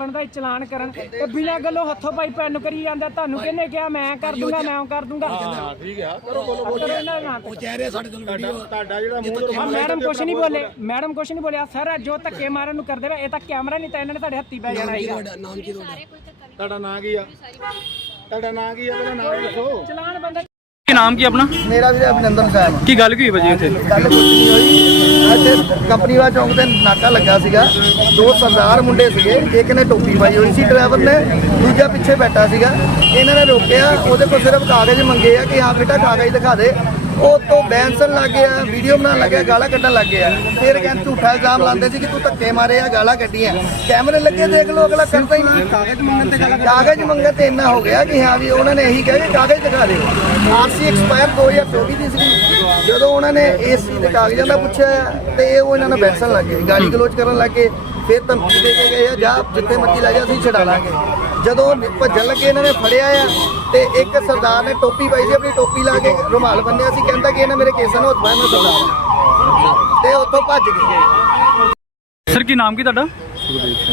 ਬਣਦਾ ਚਲਾਨ ਕਰਨ ਤੇ ਬਿਨਾਂ ਗੱਲੋਂ ਹੱਥੋਂ ਪਾਈ ਪੈਨ ਨੂੰ ਕਰੀ ਜਾਂਦਾ ਤੁਹਾਨੂੰ ਕਿਹਨੇ ਕਿਹਾ? ਮੈਂ ਕਰ ਦੂੰਗਾ ਮੈਂ ਉਹ ਕਰ ਦੂੰਗਾ। ਹਾਂ ਠੀਕ ਆ ਕਰੋ ਨਾਲ ਉਹ ਕਹਿ ਰਹੇ ਸਾਡੇ ਤੋਂ ਵੀਡੀਓ ਤੁਹਾਡਾ ਜਿਹੜਾ ਮੂੰਹ ਮੈਡਮ ਕੁਛ ਨਹੀਂ ਬੋਲੇ। ਮੈਡਮ ਕੁਛ ਨਹੀਂ ਬੋਲਿਆ। ਸਰ ਜੋ ਧੱਕੇ ਮਾਰਨ ਨੂੰ ਕਰਦੇ ਵੇ ਇਹ ਤਾਂ ਕੈਮਰਾ ਨਹੀਂ ਤਾਂ ਇਹਨਾਂ ਨੇ ਤੁਹਾਡੇ ਹੱਥੀ ਪੈ ਜਾਣਾ ਸੀਗਾ ਤੁਹਾਡਾ? ਨਾਂ ਕੀ ਆ? ਤੁਹਾਡਾ ਨਾਂ ਕੀ ਆ? ਤੁਹਾਡਾ ਨਾਮ ਦੱਸੋ। ਚਲਾਨ ਬੰਦਾ ਕੀ ਨਾਮ ਕੀ ਆਪਣਾ? ਮੇਰਾ ਵੀ ਅਭਿਨੰਦਨ ਸਾਹਿਬ ਕੀ ਗੱਲ ਕੀ ਹੋਈ ਭਾਜੀ ਇੱਥੇ ਗੱਲ ਕੁਝ ਨਹੀਂ ਹੋਈ। ਅੱਜ ਚੌਂਕ ਤੇ ਨਾਕਾ ਲੱਗਾ ਸੀਗਾ। ਦੋ ਸਰਦਾਰ ਮੁੰਡੇ ਸੀਗੇ, ਇੱਕ ਨੇ ਟੋਪੀ ਪਾਈ ਹੋਈ ਸੀ ਡਰਾਈਵਰ ਨੇ, ਦੂਜਾ ਪਿੱਛੇ ਬੈਠਾ ਸੀਗਾ। ਇਹਨਾਂ ਨੇ ਰੋਕਿਆ, ਉਹਦੇ ਕੋਲ ਸਿਰਫ ਕਾਗਜ਼ ਮੰਗੇ ਆ ਕਿ, ਹਾਂ ਬੇਟਾ, ਕਾਗਜ਼ ਦਿਖਾ ਦੇ। ਉਹ ਤੋਂ ਬੈਂਸਨ ਲੱਗ ਗਿਆ ਵੀਡੀਓ ਬਣਾਉਣ ਲੱਗਿਆ ਗਾਲਾਂ ਕੱਢਣ ਲੱਗ ਗਿਆ। ਫਿਰ ਕਹਿੰਦੇ ਝੂਠਾ ਇਲਜ਼ਾਮ ਲਾਉਂਦੇ ਸੀ ਕਿ ਤੂੰ ਧੱਕੇ ਮਾਰੇ ਆ ਗਾਲਾਂ ਕੱਢੀਆਂ। ਕੈਮਰੇ ਲੱਗੇ ਦੇਖ ਲਓ ਅਗਲਾ ਕਰਦਾ ਹੀ ਨਹੀਂ। ਕਾਗਜ਼ ਮੰਗਣ ਤੇ ਕਾਗਜ਼ ਮੰਗਣ ਤੇ ਇੰਨਾ ਹੋ ਗਿਆ ਕਿ ਹਾਂ ਵੀ ਉਹਨਾਂ ਨੇ ਇਹੀ ਕਿਹਾ ਕਿ ਕਾਗਜ਼ ਦਿਖਾ ਦਿਓ। ਆਰਸੀ ਐਕਸਪਾਇਰ 2024 ਦੀ ਸੀ। ਜਦੋਂ ਉਹਨਾਂ ਨੇ ਇਸ ਦੇ ਕਾਗਜ਼ਾਂ ਦਾ ਪੁੱਛਿਆ ਤੇ ਉਹ ਇਹਨਾਂ ਨੂੰ ਬੈਠਣ ਲੱਗੇ ਗਾਲੀ ਗਲੋਚ ਕਰਨ ਲੱਗੇ ਫਿਰ ਧਮਕੀ ਦੇ ਕੇ ਗਏ ਆ ਜਾ ਜਿੱਥੇ ਮਰਜ਼ੀ ਲੈ ਜਾ ਅਸੀਂ ਛਡਾ ਲਾਂਗੇ। ਜਦੋਂ ਭੱਜਣ ਲੱਗੇ ਇਹਨਾਂ ਨੇ ਫੜਿਆ ਆ ਤੇ ਇੱਕ ਸਰਦਾਰ ਨੇ ਟੋਪੀ ਪਾਈ ਸੀ ਆਪਣੀ ਟੋਪੀ ਲਾ ਕੇ ਰੁਮਾਲ ਬੰਨਿਆ ਸੀ ਕਹਿੰਦਾ ਕਿ ਇਹਨਾਂ ਮੇਰੇ ਕੇਸਾਂ ਨੂੰ ਹੱਥ ਪਾਇਆ ਮੈਂ ਸਰਦਾਰ ਤੇ ਉੱਥੋਂ ਭੱਜ ਗਏ। ਸਰ ਕੀ ਨਾਮ ਕੀ ਤੁਹਾਡਾ?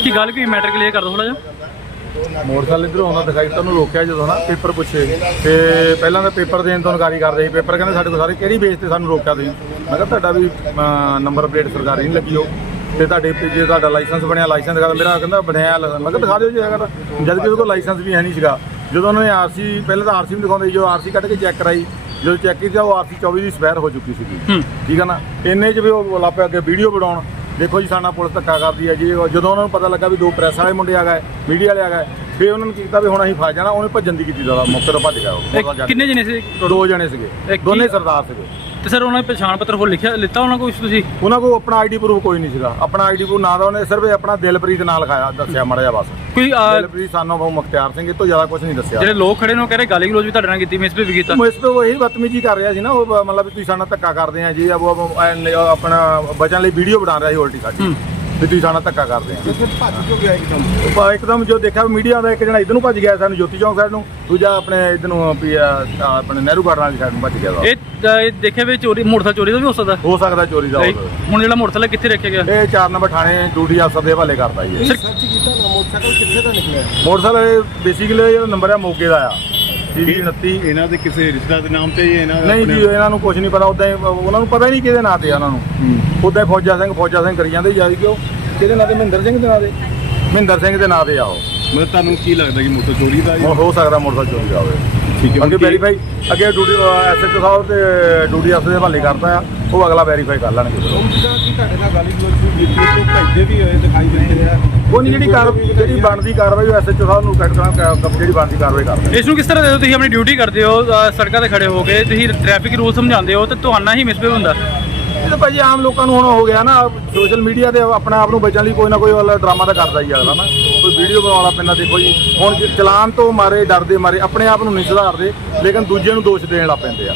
ਕੀ ਗੱਲ ਕੀ ਮੈਟਰ ਕਲੀਅਰ ਕਰ ਦੋ ਥੋੜਾ ਜਿਹਾ। ਮੋਟਰਸਾਈਕਲ ਇਧਰੋਂ ਆਉਂਦਾ ਦਿਖਾਈ ਤੁਹਾਨੂੰ ਰੋਕਿਆ ਜਦੋਂ ਨਾ ਪੇਪਰ ਪੁੱਛੇ। ਤੇ ਪਹਿਲਾਂ ਤਾਂ ਪੇਪਰ ਦੇਣ ਤੋਂ ਇਨਕਾਰੀ ਕਰਦੇ ਸੀ। ਪੇਪਰ ਕਹਿੰਦੇ ਸਾਡੇ ਕੋਲ ਸਾਰੇ ਕਿਹੜੀ ਬੇਸ ਤੇ ਸਾਨੂੰ ਰੋਕਿਆ ਤੁਸੀਂ? ਮੈਂ ਕਿਹਾ ਤੁਹਾਡਾ ਵੀ ਨੰਬਰ ਪਲੇਟ ਸਰਕਾਰੀ ਨਹੀਂ ਲੱਗੀ ਹੋ ਤੇ ਤੁਹਾਡੇ ਜੇ ਤੁਹਾਡਾ ਲਾਇਸੈਂਸ ਬਣਿਆ ਲਾਇਸੈਂਸ ਦਿਖਾ। ਮੇਰਾ ਕਹਿੰਦਾ ਬਣਿਆ। ਮੈਂ ਕਿਹਾ ਦਿਖਾ ਦਿਓ ਜੀ ਹੈਗਾ ਤਾਂ। ਜਦ ਕਿ ਉਹਦੇ ਕੋਲ ਲਾਇਸੈਂਸ ਵੀ ਹੈ ਨਹੀਂ ਸੀਗਾ। ਜਦੋਂ ਉਹਨਾਂ ਨੇ ਆਰਸੀ ਪਹਿਲਾਂ ਤਾਂ ਆਰਸੀ ਵੀ ਦਿਖਾਉਂਦੇ ਜਦੋਂ ਆਰਸੀ ਕੱਢ ਕੇ ਚੈੱਕ ਕਰਾਈ। ਜਦੋਂ ਚੈੱਕ ਕੀਤਾ ਉਹ ਆਰਸੀ 24 ਦੀ ਸਪੈਰ ਹੋ ਚੁੱਕੀ ਸੀਗੀ। ਠੀਕ ਹੈ ਨਾ? ਇੰਨੇ ਚ ਵੀ ਉਹ ਲਾਪੇ ਅੱਗੇ ਵੀਡੀਓ ਬਣਾਉਣ। ਦੇਖੋ ਜੀ ਸਾਡਾ ਪੁਲਿਸ ਧੱਕਾ ਕਰਦੀ ਹੈ ਜੀ। ਜਦੋਂ ਉਹਨਾਂ ਨੂੰ ਪਤਾ ਲੱਗਾ ਵੀ ਦੋ ਪ੍ਰੈਸ ਵਾਲੇ ਮੁੰਡੇ ਆ ਗਏ ਮੀਡੀਆ ਵਾਲੇ ਆ ਗਏ ਫਿਰ ਉਹਨਾਂ ਨੂੰ ਕੀਤਾ ਵੀ ਹੁਣ ਅਸੀਂ ਫਸ ਜਾਣਾ ਉਹਨੇ ਭੱਜਣ ਦੀ ਕੀਤੀ ਜ਼ਿਆਦਾ। ਮੌਕੇ ਤੋਂ ਭੱਜ ਗਿਆ ਉਹ। ਕਿੰਨੇ ਜਣੇ ਸੀ? ਦੋ ਜਣੇ ਸੀਗੇ। ਦੋਨੇ ਸਰਦਾਰ ਸੀਗੇ। ਤੇ ਸਰ ਉਹਨਾਂ ਨੇ ਪਛਾਣ ਪੱਤਰ ਹੋਰ ਲਿਖਿਆ ਲਿੱਤਾ ਉਹਨਾਂ ਕੋਲ ਤੁਸੀਂ? ਉਹਨਾਂ ਕੋਲ ਆਪਣਾ ਆਈਡੀ ਪ੍ਰੂਫ ਕੋਈ ਨਹੀਂ ਸੀਗਾ। ਆਪਣਾ ਆਈਡੀ ਪ੍ਰੂਫ ਨਾ ਦਾ ਉਹਨੇ ਸਿਰਫ ਆਪਣਾ ਦਿਲਪ੍ਰੀਤ ਨਾਂ ਲਿਖਾਇਆ ਦੱਸਿਆ ਮਾੜਾ ਜਿਹਾ ਬਸ। ਕੋਈ ਅਹ, ਦਿਲਪ੍ਰੀਤ ਸਾਨੂੰ ਬਹੁ ਮੁਖਤਿਆਰ ਸਿੰਘ ਇਹ ਤੋਂ ਜ਼ਿਆਦਾ ਕੁਝ ਨਹੀਂ ਦੱਸਿਆ। ਜਿਹੜੇ ਲੋਕ ਖੜੇ ਨੇ ਉਹ ਕਹਿ ਰਹੇ ਗਾਲੀ ਗਲੋਚ ਵੀ ਤੁਹਾਡੇ ਨਾਲ ਕੀਤੀ ਮਿਸਬੇ ਵੀ ਕੀਤਾ। ਉਹ ਇਸ ਤੋਂ ਉਹ ਬਦਤਮੀਜੀ ਕਰ ਰਿਹਾ ਸੀ ਨਾ ਉਹ ਬ- ਮਤਲਬ ਵੀ ਤੁਸੀਂ ਸਾਡੇ ਧੱਕਾ ਕਰਦੇ ਆ ਜੀ ਐਨ- ਉਹ ਆਪਣਾ ਬਚਣ ਲਈ ਵੀਡੀਓ ਬਣਾ ਰਿਹਾ ਸੀ ਉਲਟੀ ਸਾਡੀ। ਹੂੰ। ਵੀ ਤੁਸੀਂ ਸਾਡੇ ਨਾਲ ਧੱਕਾ ਕਰਦੇ ਆ ਭੱਜ ਕਿਉਂ ਗਿਆ ਇੱਕਦਮ ਉਹ ਇੱਕਦਮ ਜੋ ਦੇਖਿਆ ਮੀਡੀਆ ਦਾ ਇੱਕ ਜਣਾ ਇਧਰ ਨੂੰ ਭੱਜ ਗਿਆ ਸਾਨੂੰ ਜੋਤੀ ਚੌਂਕ ਸਾਈਡ ਨੂੰ ਦੂਜਾ ਆਪਣੇ ਇਧਰ ਨੂੰ ਵੀ ਆ, ਆ, ਆਪਣੇ ਨਹਿਰੂ ਗਾਰਡਨ ਵਾਲੀ ਸਾਈਡ ਨੂੰ ਭੱਜ ਗਿਆ ਵਾ। ਇਹ ਇਹ ਦੇਖਿਆ ਵੀ ਚੋਰੀ ਮੋਟਰਸਾਈਕਲ ਚੋਰੀ ਦਾ ਵੀ ਹੋ ਸਕਦਾ ਹੋ ਸਕਦਾ ਚੋਰੀ ਦਾ ਹੋਵੇ। ਹੁਣ ਜਿਹੜਾ ਮੋਟਰਸਾਈਕਲ ਕਿੱਥੇ ਰੱਖਿਆ ਗਿਆ ਇਹ 4 ਨੰਬਰ ਥਾਣੇ ਡਿਊਟੀ ਅਫਸਰ ਦੇ ਹਵਾਲੇ ਕਰਦਾ ਜੀ ਇਹ। ਸਰਚ ਕੀਤਾ ਨਾ ਮੋਟਰਸਾਈਕਲ ਕਿੱਥੇ ਦਾ ਨਿਕਲਿਆ ਮੋਟਰਸਾਈਕਲ ਬੇਸਿਕਲੀ ਜਿਹੜਾ ਨੰਬਰ ਹੈ ਮੋਗੇ ਦਾ ਆ ਜੀ। 29 ਇਹਨਾਂ ਦੇ ਕਿਸੇ ਰਿਸ਼ਤੇਦਾਰ ਦੇ ਨਾਮ ਤੇ ਹੀ ਇਹਨਾਂ ਦਾ ਨਹੀਂ ਜੀ ਇਹਨਾਂ ਨੂੰ ਕੁਝ ਨਹੀਂ ਪਤਾ ਉਦਾਂ ਉਹਨਾਂ ਨੂੰ ਪਤਾ ਹੀ ਨਹੀਂ ਕਿਹਦੇ ਨਾਂ ਤੇ ਆ ਉਹਨਾਂ ਨੂੰ। ਉਦਾਂ ਹੀ ਫੌਜਾ ਸਿੰਘ ਫੌਜਾ ਸਿੰਘ ਕਰੀ ਜਾਂਦੇ ਜਦ ਕਿ ਉਹ ਕਿਹਦੇ ਨਾਂ ਤੇ? ਮਹਿੰਦਰ ਸਿੰਘ ਦੇ ਨਾਂ ਤੇ। ਮਹਿੰਦਰ ਸਿੰਘ ਦੇ ਨਾਂ ਤੇ ਆ ਉਹ। ਮਤਲਬ ਤੁਹਾਨੂੰ ਕੀ ਲੱਗਦਾ ਕਿ ਮੋਟਰ ਚੋਰੀ ਦਾ ਹੋ ਸਕਦਾ ਮੋਟਰਸਾਈਕਲ ਚੋਰੀ ਦਾ ਹੋਵੇ। ਠੀਕ ਹੈ। ਅੱਗੇ ਵੈਰੀਫਾਈ ਅੱਗੇ ਡਿਊਟੀ ਐਸਐਚਓ ਸਾਹਿਬ ਤੇ ਡਿਊਟੀ ਅਫਸਰ ਦੇ ਹਵਾਲੇ ਕਰਤਾ ਆ ਉਹ ਅਗਲਾ ਵੈਰੀਫਾਈ ਕਰ ਲੈਣਗੇ। ਉਹ ਨਹੀਂ ਜਿਹੜੀ ਕਾਰ ਜਿਹੜੀ ਬਣਦੀ ਕਾਰਵਾਈ ਉਹ ਐਸਐਚਓ ਸਾਹਿਬ ਨੂੰ ਕੱਟਣਾ ਜਿਹੜੀ ਬਣਦੀ ਕਾਰਵਾਈ ਕਰਦੇ ਇਸ ਨੂੰ ਕਿਸ ਤਰ੍ਹਾਂ ਦੇ ਤੁਸੀਂ ਆਪਣੀ ਡਿਊਟੀ ਕਰਦੇ ਹੋ ਸੜਕਾਂ ਤੇ ਖੜੇ ਹੋ ਕੇ ਤੁਸੀਂ ਟ੍ਰੈਫਿਕ ਰੂਲ ਸਮਝਾਉਂਦੇ ਹੋ ਤੇ ਤੁਹਾਡਾ ਹੀ ਮਿਸਬੇ ਹੁੰਦਾ? ਇਹ ਤਾਂ ਭਾਜੀ ਆਮ ਲੋਕਾਂ ਨੂੰ ਹੁਣ ਹੋ ਗਿਆ ਨਾ ਸੋਸ਼ਲ ਮੀਡੀਆ ਤੇ ਆਪਣਾ ਆਪ ਨੂੰ ਬਚਣ ਲਈ ਕੋਈ ਨਾ ਕੋਈ ਡਰਾਮਾ ਤਾਂ ਕਰਦਾ ਹੀ ਅਗਲਾ ਨਾ ਕੋਈ ਵੀਡੀਓ ਬਣਾਉਣਾ ਪੈਂਦਾ ਦੇਖੋ ਜੀ। ਹੁਣ ਚਲਾਨ ਤੋਂ ਮਾਰੇ, ਡਰਦੇ ਮਾਰੇ, ਆਪਣੇ ਆਪ ਨੂੰ ਨਹੀਂ ਸੁਧਾਰਦੇ, ਲੇਕਿਨ ਦੂਜੇ ਨੂੰ ਦੋਸ਼ ਦੇਣ ਲੱਗ ਪੈਂਦੇ ਆ।